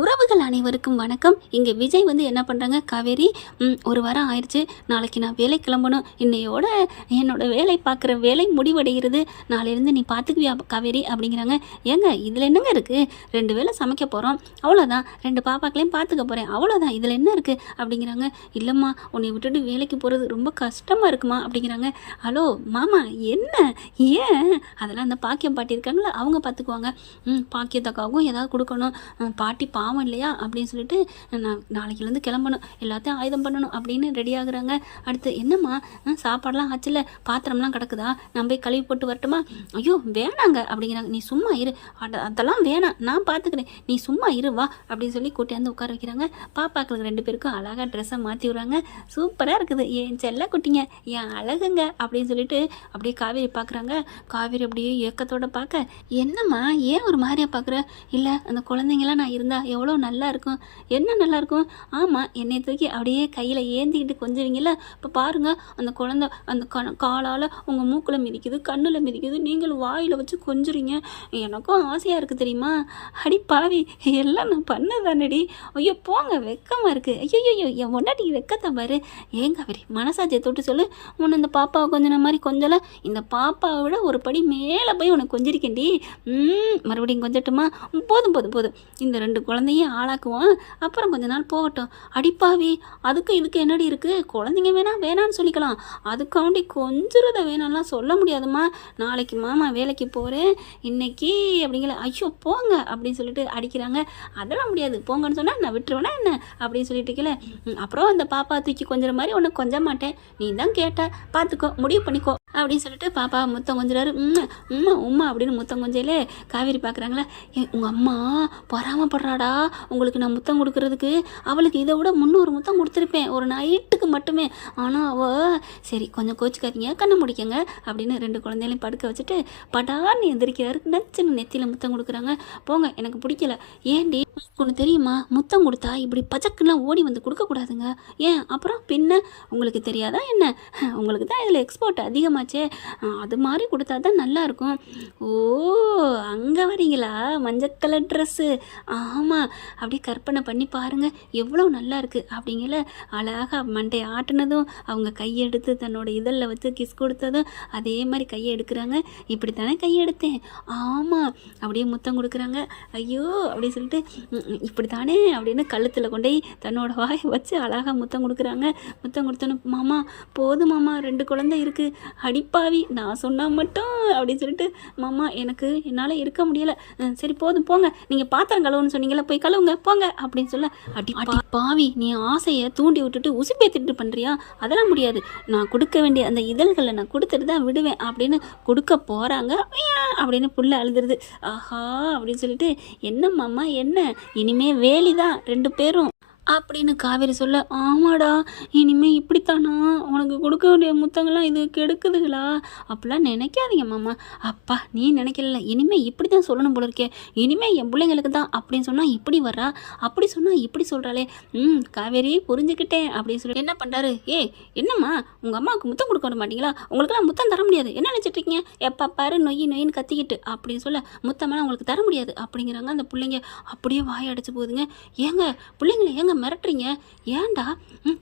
உறவுகள் அனைவருக்கும் வணக்கம். இங்கே விஜய் வந்து என்ன பண்ணுறாங்க, காவேரி ஒரு வாரம் ஆயிடுச்சு, நாளைக்கு நான் வேலை கிளம்பணும், இன்னையோட என்னோட வேலை பார்க்குற வேலை முடிவடைகிறது, நாளையிலேருந்து நீ பார்த்துக்குவியா காவேரி அப்படிங்கிறாங்க. ஏங்க இதில் என்னங்க இருக்குது, 2 வேளை சமைக்க போகிறோம் அவ்வளோதான், 2 பாப்பாக்களையும் பார்த்துக்க போகிறேன் அவ்வளோதான், இதில் என்ன இருக்குது அப்படிங்கிறாங்க. இல்லைம்மா உன்னை விட்டுட்டு வேலைக்கு போகிறது ரொம்ப கஷ்டமாக இருக்குமா அப்படிங்கிறாங்க. ஹலோ மாமா என்ன, ஏன் அதெல்லாம் அந்த பாக்கியம் பாட்டி இருக்காங்களா அவங்க பார்த்துக்குவாங்க. பாக்கியத்தக்காவும் ஏதாவது கொடுக்கணும், பாட்டி பாவம் இல்லையா அப்படின்னு சொல்லிட்டு நான் நாளைக்குலேருந்து கிளம்பணும், எல்லாத்தையும் ஆயுதம் பண்ணணும் அப்படின்னு ரெடி ஆகுறாங்க. அடுத்து என்னம்மா சாப்பாடெலாம் ஆச்சுல, பாத்திரம்லாம் கிடக்குதா, நான் போய் கழுவி போட்டு வரட்டுமா? ஐயோ வேணாங்க அப்படிங்கிறாங்க. நீ சும்மா இரு, அதெல்லாம் வேணாம் நான் பார்த்துக்கிறேன், நீ சும்மா இரு வா அப்படின்னு சொல்லி கூட்டியாந்து உட்கார வைக்கிறாங்க. பாப்பாக்களுக்கு 2 பேருக்கும் அழகாக ட்ரெஸ்ஸை மாற்றி விடுறாங்க. சூப்பராக இருக்குது என் செல்ல குட்டிங்க, என் அழகுங்க அப்படின்னு சொல்லிட்டு அப்படியே காவேரி பார்க்குறாங்க. காவேரி அப்படியே ஏக்கத்தோட பார்க்க, என்னம்மா ஏன் ஒரு மாதிரியா பார்க்குற? இல்லை அந்த குழந்தைங்களாம் நான் இருந்தால் எவ்வளோ நல்லா இருக்கும். என்ன நல்லாயிருக்கும்? ஆமாம் என்னை தூக்கி அப்படியே கையில் ஏந்திக்கிட்டு கொஞ்சவீங்கள, இப்போ பாருங்கள் அந்த குழந்தை அந்த காலால் உங்கள் மூக்கில் மிதிக்குது, கண்ணில் மிதிக்குது, நீங்களும் வாயில் வச்சு கொஞ்சுறீங்க, எனக்கும் ஆசையாக இருக்குது தெரியுமா? அடி பாவி எல்லாம் நான் பண்ணதானடி, ஐயோ போங்க வெக்கமாக இருக்குது, ஐயோ என் பொண்டாட்டி வெக்கத்தை பாரு. ஏங்க அவரி மனசாட்சியை தொட்டு சொல்லு, உன்னை இந்த பாப்பாவை கொஞ்சின மாதிரி கொஞ்சலை, இந்த பாப்பாவை விட ஒரு படி மேலே போய் உனக்கு கொஞ்சிருக்கேன்டி, மறுபடியும் கொஞ்சட்டுமா? போதும் போதும் போதும், இந்த 2 குழந்தையும் ஆளாக்குவோம், அப்புறம் கொஞ்ச நாள் போகட்டும். அடிப்பாவி அதுக்கு இதுக்கு என்னடி இருக்குது, குழந்தைங்க வேணான்னு சொல்லிக்கலாம், அதுக்காண்டி கொஞ்சுறத வேணாம்லாம் சொல்ல முடியாதுமா. நாளைக்கு மாமா வேலைக்கு போகிறேன் இன்னைக்கு அப்படிங்கிற, ஐயோ போங்க அப்படின்னு சொல்லிட்டு அடிக்கிறாங்க. அதெல்லாம் முடியாது, போங்கன்னு சொன்னால் நான் விட்டுருவேனா என்ன அப்படின்னு சொல்லிட்டு இருக்கல. அப்புறம் அந்த பாப்பா தூக்கி கொஞ்சிற மாதிரி உனக்கு கொஞ்ச மாட்டேன், நீ தான் கேட்ட, பார்த்துக்கோ முடிவு பண்ணிக்கோ அப்படின்னு சொல்லிட்டு பாப்பா முத்தம் கொஞ்சிறாரு. உம்மா அப்படின்னு முத்தம் கொஞ்சையிலே காவேரி பார்க்குறாங்களா, உங்கள் அம்மா பொறாமப்படுறாடா உங்களுக்கு நான் முத்தம் கொடுக்கறதுக்கு, அவளுக்கு இதை விட 300 முத்தம் கொடுத்துருப்பேன் ஒரு நைட்டுக்கு மட்டுமே, ஆனால் அவள் சரி கொஞ்சம் கோச்சிக்காதீங்க கண்ணை முடிக்கங்க அப்படின்னு 2 குழந்தைகளையும் படுக்க வச்சுட்டு படான்னு எந்திரிக்கிறாரு. நச்சுன்னு நெத்தியில் முத்தம் கொடுக்குறாங்க. போங்க எனக்கு பிடிக்கல. ஏன்டி ஒன்று தெரியுமா, முத்தம் கொடுத்தா இப்படி பச்சக்குலாம் ஓடி வந்து கொடுக்கக்கூடாதுங்க. ஏன் அப்புறம் பின்ன உங்களுக்கு தெரியாதா என்ன, உங்களுக்கு தான் இதில் எக்ஸ்போர்ட் அதிகமாச்சே, அது மாதிரி கொடுத்தா தான் நல்லாயிருக்கும். ஓ அங்கே வரீங்களா, மஞ்சள் கலர் ட்ரெஸ்ஸு, ஆமாம் அப்படியே கற்பனை பண்ணி பாருங்கள் எவ்வளோ நல்லா இருக்குது அப்படிங்கிற அழகாக மண்டையை ஆட்டினதும், அவங்க கையெடுத்து தன்னோட இதழில் வச்சு கிஸ் கொடுத்ததும் அதே மாதிரி கையை எடுக்கிறாங்க. இப்படி தானே கையெடுத்தேன், ஆமாம் அப்படியே முத்தம் கொடுக்குறாங்க. ஐயோ அப்படி சொல்லிட்டு இப்படி தானே அப்படின்னு கழுத்தில் கொண்டே தன்னோட வாயை வச்சு அழகாக முத்தம் கொடுக்குறாங்க. முத்தம் கொடுத்தோன்னு, மாமா போதும் மாமா 2 குழந்தை இருக்குது, அடிப்பாவி நான் சொன்னால் மட்டும் அப்படின்னு சொல்லிட்டு, மாமா எனக்கு என்னால் இருக்க முடியலை, சரி போதும் போங்க, நீங்கள் பாத்திரம் கழுவுன்னு சொன்னீங்களா போய் கழுவுங்க போங்க அப்படின்னு சொல்ல, அடி பாவி நீ ஆசையை தூண்டி விட்டுட்டு உசுப்பேத்திட்டு பண்ணுறியா, அதெல்லாம் முடியாது, நான் கொடுக்க வேண்டிய அந்த இதழ்களை நான் கொடுத்துட்டு தான் விடுவேன் அப்படின்னு கொடுக்க போகிறாங்க. அப்படின்னு புள்ள அழுதுருது. ஆஹா அப்படின்னு சொல்லிட்டு, என்ன மாமா என்ன இனிமே வேலி தான் 2 பேரும் அப்படின்னு காவேரி சொல்ல, ஆமாடா இனிமேல் இப்படித்தானா உனக்கு கொடுக்க வேண்டிய முத்தங்கள்லாம் இது கெடுக்குதுங்களா, அப்படிலாம் நினைக்காதீங்க மாமா. அப்பா நீ நினைக்கல, இனிமேல் இப்படி தான் சொல்லணும் போல இருக்கே, இனிமேல் என் பிள்ளைங்களுக்கு தான் அப்படின்னு சொன்னால் இப்படி வர்றா, அப்படி சொன்னால் இப்படி சொல்கிறாளே, காவேரி புரிஞ்சுக்கிட்டேன் அப்படின்னு சொல்லி என்ன பண்ணுறாரு. என்னம்மா உங்கள் அம்மாவுக்கு முத்தம் கொடுக்க விட மாட்டீங்களா, உங்களுக்குலாம் முத்தம் தர முடியாது, என்ன நினச்சிட்ருக்கீங்க, எப்போ பாரு நொயின்னு கத்திக்கிட்டு அப்படின்னு சொல்ல, முத்தமெல்லாம் உங்களுக்கு தர முடியாது அப்படிங்கிறாங்க. அந்த பிள்ளைங்க அப்படியே வாய் அடைச்சி போகுதுங்க. ஏங்க பிள்ளைங்களை ஏங்க மிரட்டுறீங்க, ஏன்டா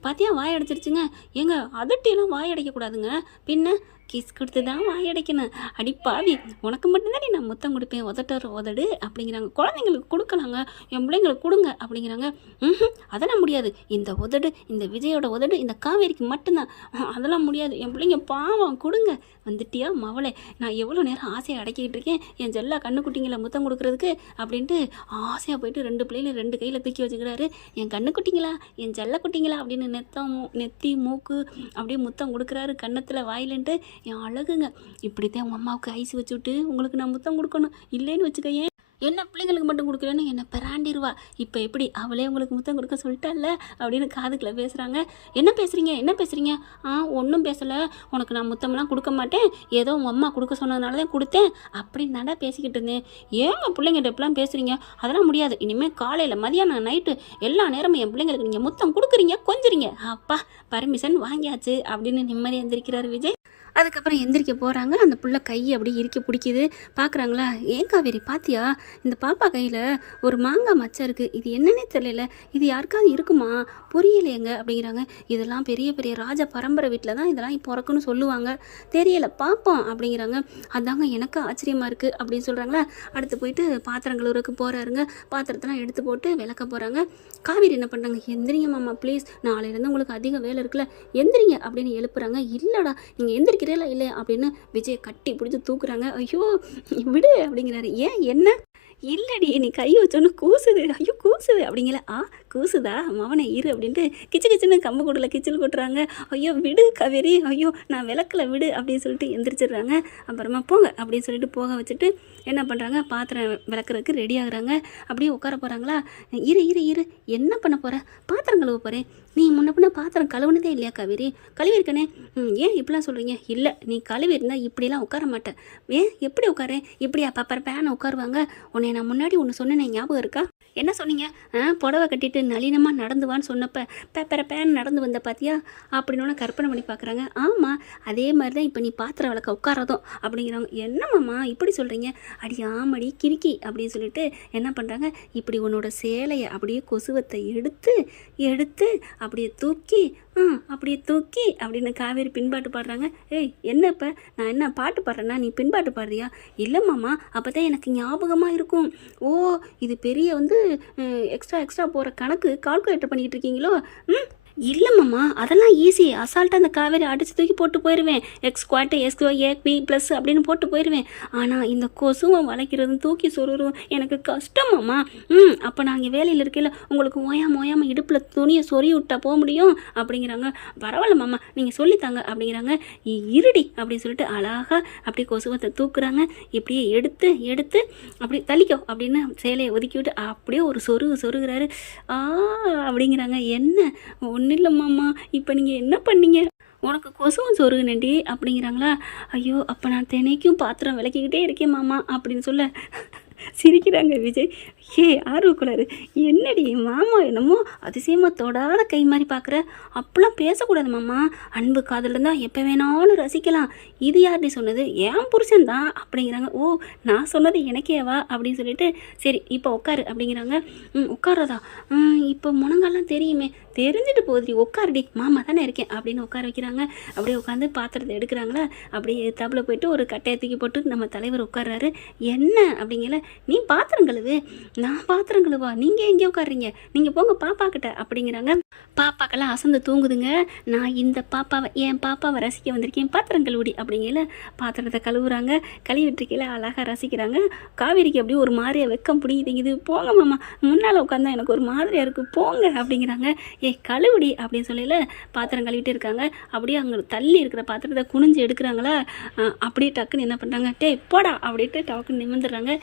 பாத்தியா வாய் அடைச்சிருச்சுங்க, ஏங்க அதட்டியெல்லாம் வாய் அடைக்கக்கூடாதுங்க, பின்ன கிஸ் கொடுத்து தான் வாய் அடைக்கணும், அடிப்பாவி உனக்கு மட்டும்தானே நான் முத்தம் கொடுப்பேன், உதடு அப்படிங்கிறாங்க. குழந்தைங்களுக்கு கொடுக்கலாங்க, என் பிள்ளைங்களுக்கு கொடுங்க அப்படிங்கிறாங்க. அதெல்லாம் முடியாது, இந்த உதடு இந்த விஜயோட உதடு இந்த காவேரிக்கு மட்டும்தான், அதெல்லாம் முடியாது, என் பிள்ளைங்க பாவம் கொடுங்க. வந்துட்டியா மவளே, நான் எவ்வளோ நேரம் ஆசையை அடக்கிக்கிட்டு இருக்கேன் என் ஜெல்லா கண்ணுக்குட்டிங்களை முத்தம் கொடுக்குறதுக்கு அப்படின்ட்டு ஆசையாக போயிட்டு 2 பிள்ளைகளும் 2 கையில் தூக்கி வச்சுக்கிறாரு. என் கண்ணுக்குட்டிங்களா என் ஜெல்ல குட்டிங்களா அப்படின்னு நெத்தி மூக்கு அப்படியே முத்தம் கொடுக்குறாரு கன்னத்தில் வாயிலன்ட்டு. என் அழகுங்க இப்படித்தான் உங்கள் அம்மாவுக்கு ஐஸ் வச்சு விட்டு உங்களுக்கு நான் முத்தம் கொடுக்கணும், இல்லைன்னு வச்சுக்கேன் என்ன பிள்ளைங்களுக்கு மட்டும் கொடுக்குறேன்னு என்னை பிராண்டிடுவா. இப்போ எப்படி அவளே உங்களுக்கு முத்தம் கொடுக்க சொல்லிட்டால அப்படின்னு காதுக்குள்ள பேசுகிறாங்க. என்ன பேசுகிறீங்க, ஒன்றும் பேசலை, உனக்கு நான் முத்தமெல்லாம் கொடுக்க மாட்டேன், ஏதோ உங்கள் அம்மா கொடுக்க சொன்னதுனால தான் கொடுத்தேன் அப்படின்னு தாண்டா பேசிக்கிட்டு இருந்தேன். ஏங்க பிள்ளைங்கிட்ட எப்படிலாம் பேசுகிறீங்க, அதெல்லாம் முடியாது, இனிமேல் காலையில் மதியானம் நைட்டு எல்லா நேரமும் என் பிள்ளைங்களுக்கு நீங்கள் முத்தம் கொடுக்குறீங்க கொஞ்சிறீங்க, அப்பா பர்மிஷன் வாங்கியாச்சு அப்படின்னு நிம்மதி எந்திரிக்கிறார் விஜய். அதுக்கப்புறம் எந்திரிக்க போகிறாங்க. அந்த புள்ள கை அப்படியே இறுக்கி பிடிக்குது. பார்க்குறாங்களா, ஏன் காவேரி பாத்தியா இந்த பாப்பா கையில் ஒரு மாங்காய் மச்சம் இருக்குது, இது என்னன்னே தெரியல, இது யாருக்காவது இருக்குமா, புரியலையேங்க அப்படிங்கிறாங்க. இதெல்லாம் பெரிய பெரிய ராஜ பரம்பரை வீட்டில் தான் இதெல்லாம் பிறக்குன்னு சொல்லுவாங்க, தெரியலை பார்ப்போம் அப்படிங்கிறாங்க. அதாங்க எனக்கு ஆச்சரியமாக இருக்குது அப்படின்னு சொல்கிறாங்களா. அடுத்து போயிட்டு பாத்திரம் கழுவுறதுக்கு போகிறாருங்க. பாத்திரத்தெல்லாம் எடுத்து போட்டு விளக்க போகிறாங்க. காவேரி என்ன பண்ணுறாங்க, எந்திரிங்க மாமா ப்ளீஸ், நாளையிலேருந்து உங்களுக்கு அதிக வேலை இருக்குல்ல, எந்திரிங்க அப்படின்னு எழுப்புறாங்க. இல்லைடா நீங்கள் எந்திரிக்கிறீங்களா இல்லையா அப்படின்னு விஜயை கட்டி பிடிச்சி தூக்குறாங்க. ஐயோ விடு அப்படிங்கிறாரு. ஏன் என்ன, இல்லடி நீ கை வச்சோன்னு கூசுது, ஐயோ கூசுது அப்படிங்கிற. கூசுதா மவனை இரு அப்படின்ட்டு கிச்சு கிச்சுன்னு கம்பு கூடல கிச்சல் கொட்டுறாங்க. ஐயோ விடு காவேரி, ஐயோ நான் விளக்கல விடு அப்படின்னு சொல்லிட்டு எந்திரிச்சிடுறாங்க. அப்புறமா போங்க அப்படின்னு சொல்லிட்டு போக வச்சுட்டு என்ன பண்ணுறாங்க, பாத்திரம் விளக்குறதுக்கு ரெடி ஆகுறாங்க. அப்படியே உட்கார போகிறாங்களா. இரு இரு இரு என்ன பண்ண போகிற, பாத்திரம் கழுவ போகிறேன். நீ முன்ன பின்ன பாத்திரம் கழுவுனதே இல்லையா காவேரி, கழுவி இருக்கனே. ஏன் இப்படிலாம் சொல்கிறீங்க, இல்லை நீ கழுவி இருந்தால் இப்படிலாம் உட்கார மாட்டேன். ஏன் எப்படி உட்காரேன், இப்படியா பப்பர் பேனை உட்காருவாங்க. உன்னை நான் முன்னாடி ஒன்று சொன்னேன் ஞாபகம் இருக்கா, என்ன சொன்னீங்க, புடவை கட்டிட்டு நளினமாக நடந்துவான்னு சொன்னப்போ பேப்பரை பேன் நடந்து வந்த பார்த்தியா அப்படின்னு கற்பனை பண்ணி பார்க்குறாங்க. ஆமாம் அதே மாதிரி தான் இப்போ நீ பாத்திரம் விளக்க உட்காரதும் அப்படிங்கிறாங்க. என்னம்மாம்மா இப்படி சொல்கிறீங்க, அடி ஆமடி கிறுக்கி அப்படின்னு சொல்லிட்டு என்ன பண்ணுறாங்க, இப்படி உன்னோட சேலையை அப்படியே கொசுவத்தை எடுத்து எடுத்து அப்படியே தூக்கி அப்படியே தூக்கி அப்படின்னு காவேரி பின்பாட்டு பாடுறாங்க. ஏய் என்ன இப்போ நான் என்ன பாட்டு பாடுறேன்னா நீ பின்பாட்டு பாடுறியா, இல்லைம்மாம்மா அப்போ தான் எனக்கு ஞாபகமாக இருக்கும். ஓ இது பெரிய எக்ஸ்ட்ரா போகிற கணக்கு கால்குலேட்டர் பண்ணிக்கிட்டு இருக்கீங்களோ. இல்லைம்மாம்மா அதெல்லாம் ஈஸி, அசால்ட்டாக அந்த காவேரி அடித்து தூக்கி போட்டு போயிடுவேன். X squared X AB plus அப்படின்னு போட்டு போயிடுவேன். ஆனால் இந்த கொசுவை வளைக்கிறதும் தூக்கி சொருவும் எனக்கு கஷ்டமாம்மா. அப்போ நான் இங்கே வேலையில் இருக்கையில் உங்களுக்கு ஓயாமல் இடுப்பில் துணியை சொறி விட்டா போக முடியும் அப்படிங்கிறாங்க. பரவாயில்ல மாமா நீங்கள் சொல்லித்தாங்க அப்படிங்கிறாங்க. இருடி அப்படின்னு சொல்லிட்டு அழகாக அப்படியே கொசுவத்தை தூக்குறாங்க. இப்படியே எடுத்து எடுத்து அப்படி தள்ளிக்கோ அப்படின்னு சேலையை ஒதுக்கி விட்டு அப்படியே ஒரு சொருகுறாரு. அப்படிங்கிறாங்க. என்ன ஒன்றும் இல்லை மாமா, இப்போ நீங்கள் என்ன பண்ணீங்க, உனக்கு கொசுவும் சொருகுனேண்டி அப்படிங்கிறாங்களா. ஐயோ அப்போ நான் தினைக்கும் பாத்திரம் விளக்கிக்கிட்டே இருக்கேன் மாமா அப்படின்னு சொல்ல சிரிக்கிறாங்க விஜய். ஆர்வக்குள்ளாரு என்னடி மாமா என்னமோ அதிசயமாக தொடாத கை மாதிரி பார்க்குற, அப்பெல்லாம் பேசக்கூடாது மாமா, அன்பு காதல் இருந்தால் எப்போ வேணாலும் ரசிக்கலாம். இது யார்டி சொன்னது, ஏன் புருஷன் தான் அப்படிங்கிறாங்க. ஓ நான் சொன்னது எனக்கேவா அப்படின்னு சொல்லிட்டு சரி இப்போ உட்காரு அப்படிங்கிறாங்க. உட்காரதா, இப்போ முனங்கெல்லாம் தெரியுமே, தெரிஞ்சுட்டு போகுதுடி உட்காருடி மாமா தானே இருக்கேன் அப்படின்னு உட்கார வைக்கிறாங்க. அப்படியே உட்காந்து பாத்திரத்தை எடுக்கிறாங்களா. அப்படியே தப்பில் போயிட்டு ஒரு கட்டையை தூக்கி போட்டு நம்ம தலைவர் உட்கார்றாரு. என்ன அப்படிங்கல, நீ பாத்திரம் கழுவு, நான் பாத்திரம் கழுவா, நீங்கள் எங்கே உட்காடுறீங்க, நீங்கள் போங்க பாப்பா கிட்ட அப்படிங்கிறாங்க. பாப்பாக்கெல்லாம் அசந்து தூங்குதுங்க. நான் இந்த பாப்பாவை என் பாப்பாவை ரசிக்க வந்திருக்கேன், பாத்திரம் கழுவுடி அப்படிங்கல. பாத்திரத்தை கழுவுறாங்க. கழுவிட்டுருக்கையில் அழகாக ரசிக்கிறாங்க. காவேரிக்கு அப்படியே ஒரு மாதிரியாக வெக்கம் பிடிக்குதுங்குது. போங்க மாமா முன்னால் உட்காந்தா எனக்கு ஒரு மாதிரியாக இருக்குது போங்க அப்படிங்கிறாங்க. கழுவுடி அப்படின்னு சொல்லல பாத்திரம் கழுவிட்டு இருக்காங்க. அப்படியே அங்கே தள்ளி இருக்கிற பாத்திரத்தை குனிஞ்சு எடுக்கிறாங்களா. அப்படியே டக்குன்னு என்ன பண்ணுறாங்க, போடா அப்படின்ட்டு டக்குன்னு நிமிந்துடுறாங்க.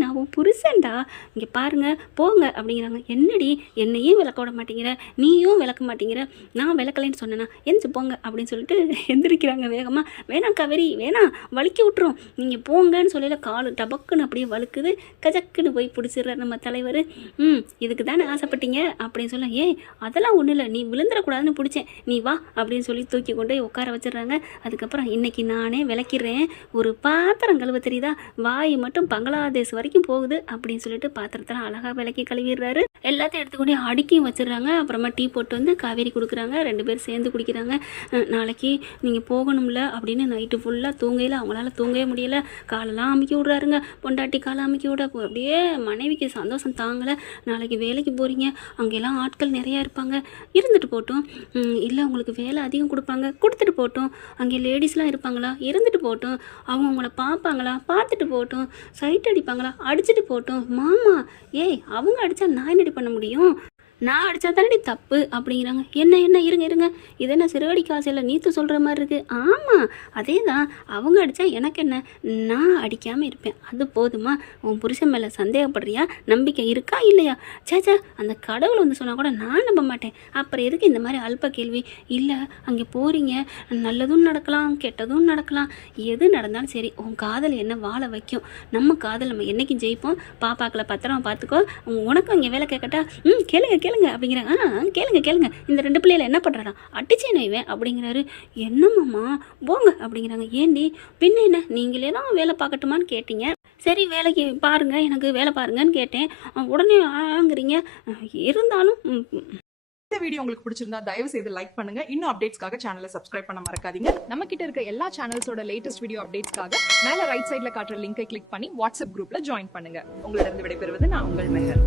நான் உன் புருஷன்டா இங்கே பாருங்க போங்க அப்படிங்கிறாங்க. என்னடி என்னையும் விளக்க விட மாட்டேங்கிற, நீயும் விளக்க மாட்டேங்கிற, நான் விளக்கலைன்னு சொன்னேன்னா எந்திரிச்சு போங்க அப்படின்னு சொல்லிட்டு எந்திரிக்கிறாங்க வேகமாக. வேணாம் காவேரி வேணாம் வலிக்கி விட்டுரும், நீங்கள் போங்கன்னு சொல்லல காலு டபக்குன்னு அப்படியே வழுக்குது. கஜக்குன்னு போய் பிடிச்சிடுற நம்ம தலைவர். இதுக்கு தானே ஆசைப்பட்டீங்க அப்படின்னு சொல்ல. அதெல்லாம் ஒன்றும் இல்லை, நீ விழுந்துடக்கூடாதுன்னு பிடிச்சேன், நீ வா அப்படின்னு சொல்லி தூக்கி கொண்டு உட்கார வச்சிடுறாங்க. அதுக்கப்புறம் இன்னைக்கு நானே விளக்கிடுறேன், ஒரு பாத்திரம் கழுவ தெரியுதா, வாய் மட்டும் பங்களாதேஷ் வரைக்கும் போகுது அப்படின்னு சொல்லிட்டு பாத்திரத்தெல்லாம் அழகாக விளக்கி கழுவிடுறாரு. எல்லாத்தையும் எடுத்துக்கொண்டே அடுக்கியும் வச்சிடுறாங்க. அப்புறமா டீ போட்டு வந்து காவேரி கொடுக்குறாங்க. 2 பேரும் சேர்ந்து குடிக்கிறாங்க. நாளைக்கு நீங்கள் போகணும்ல அப்படின்னு நைட்டு ஃபுல்லாக தூங்கையில் அவங்களால தூங்கவே முடியலை. காலெல்லாம் அமுக்கி விட்றாருங்க. பொண்டாட்டி காலை அமுக்கி விட அப்படியே மனைவிக்கு சந்தோஷம் தாங்கலை. நாளைக்கு வேலைக்கு போகிறீங்க, அங்கெல்லாம் ஆட்கள் நிறையா இருப்பாங்க, இருந்துட்டு போட்டோம். இல்லை உங்களுக்கு வேலை அதிகம் கொடுப்பாங்க, கொடுத்துட்டு போட்டோம். அங்கே லேடிஸ்லாம் இருப்பாங்களா, இருந்துட்டு போட்டோம். அவங்க உங்களை பார்ப்பாங்களா, பார்த்துட்டு போட்டோம். சைட் அடிப்பாங்களா, அடிச்சுட்டு போட்டோம். மாமா அவங்க அடித்தா நான் என்னடி பண்ண முடியும், நான் அடித்தா தானே தப்பு அப்படிங்கிறாங்க. என்ன இருங்க இது என்ன சிறுகடி காசையில் நீத்து சொல்கிற மாதிரி இருக்குது. ஆமாம் அதே தான், அவங்க அடித்தா எனக்கு என்ன, நான் அடிக்காமல் இருப்பேன், அது போதுமா. உன் புருஷன் மேலே சந்தேகப்படுறியா, நம்பிக்கை இருக்கா இல்லையா, சேச்சா அந்த கடவுள் வந்து சொன்னால் கூட நான் நம்ப மாட்டேன், அப்புறம் எதுக்கு இந்த மாதிரி அல்ப கேள்வி. இல்லை அங்கே போகிறீங்க, நல்லதும் நடக்கலாம் கெட்டதும் நடக்கலாம், எது நடந்தாலும் சரி உன் காதல் என்ன வாழ வைக்கும், நம்ம காதல் நம்ம என்றைக்கும் ஜெயிப்போம். பாப்பாக்களை பத்திரமா பார்த்துக்கோ, உனக்கும் இங்கே வேலை கேட்கட்டா, கேளுங்க அப்படிங்கிறாங்க. கேளுங்க இந்த 2 பிள்ளைகளை என்ன பண்ணுறாடா, அடிச்சே நோய்வேன் அப்படிங்கிறாரு. என்னம்மாம்மா போங்க அப்படிங்கிறாங்க. ஏண்டி பின்ன என்ன நீங்களே தான் வேலை பார்க்கட்டுமான்னு கேட்டீங்க, சரி வேலைக்கு பாருங்க, எனக்கு வேலை பாருங்கன்னு கேட்டேன். உடனே ஆங்கிறீங்க. இருந்தாலும் இந்த வீடியோ உங்களுக்கு பிடிச்சிருந்தா தயவு செய்து லைக் பண்ணுங்க. இன்னும் அப்டேட்ஸ்க்காக சேனலை சப்ஸ்கிரைப் பண்ண மறக்காதீங்க. நம்ம கிட்ட இருக்க எல்லா சேனல்ஸோட லேட்டஸ்ட் வீடியோ அப்டேட்ஸ்க்காக மேல ரைட் சைடுல காட்டுற லிங்கை கிளிக் பண்ணி வாட்ஸ்அப் குரூப்ல ஜாயின் பண்ணுங்க. உங்களிடம் விடைபெறுவது நான் உங்கள் மெஹர்.